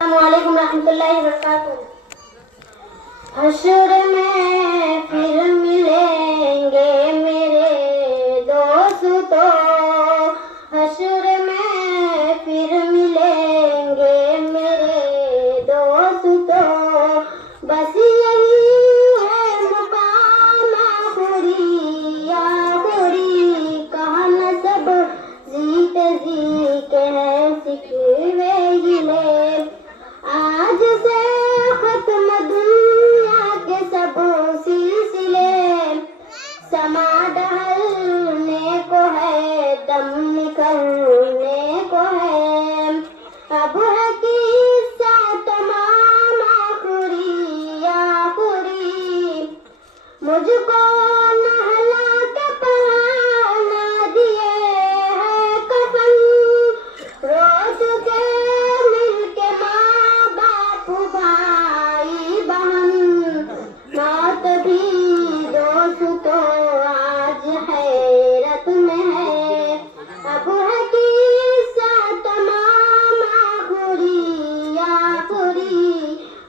अस्सलामुअलैकुम रहमतुल्लाहि व बरकातुहू। हश्र में फिर मिलेंगे मेरे दोस्तों, हश्र में फिर मिलेंगे मेरे दोस्तों। बस यही है मुकाम आखिरी आखिरी, कहा न सब जीते जी के हैं सिकवे गिले। आज से खत्म दुनिया के सब सिलसिले, समा ढलने को है दम निकलने को है। अब है किस्सा तमाम आखिरी आखिरी, मुझको नहला के पहना दिए है कफन। रो चुके मिलके माँ बाप भाई बहन, मौत भी दोस्तों आज हैरत में है। अब है किस्सा तमाम आखिरी आखिरी,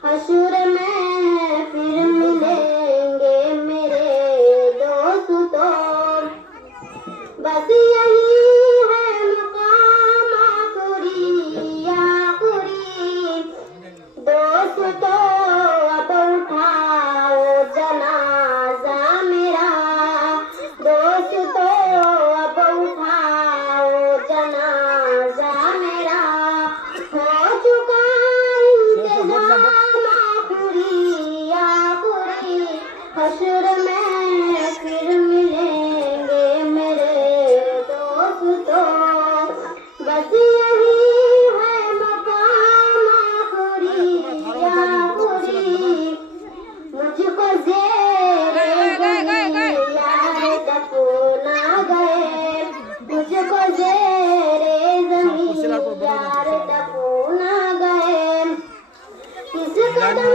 हश्र में फिर मिलेंगे मेरे दोस्तों। बस यही है मुकाम आखिरी आखिरी, दोस्तों अब उठाओ जनाजा मेरा। दोस्तों अब उठाओ जनाजा मेरा, हो चुका इंतजाम आखिरी आखिरी, हश्र में फिर मिलेंगे मेरे दोस्तों। बस यही है मकाम आखिरी आखिरी, मुझको ज़ेरे ज़मीन यार दफना गए। मुझको ज़ेरे ज़मीन यार दफना गए। किस कदम